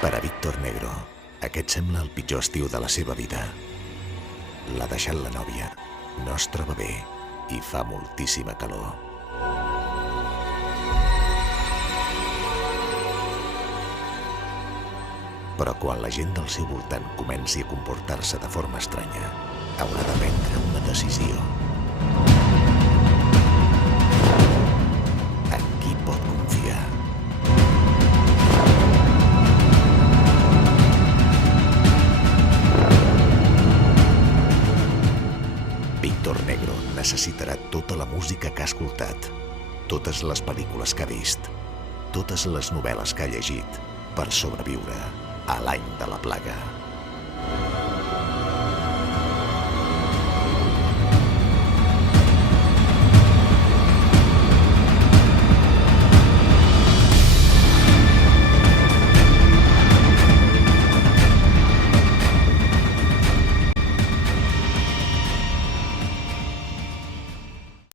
Per a Víctor Negro, aquest sembla el pitjor estiu de la seva vida. L'ha deixat la nòvia, no es troba bé i fa moltíssima calor. Però quan la gent del seu voltant comenci a comportar-se de forma estranya, haurà de prendre una decisió. En qui pot confiar? Víctor Negro necessitarà tota la música que ha escoltat, totes les pel·lícules que ha vist, totes les novel·les que ha llegit per sobreviure a l'any de la plaga.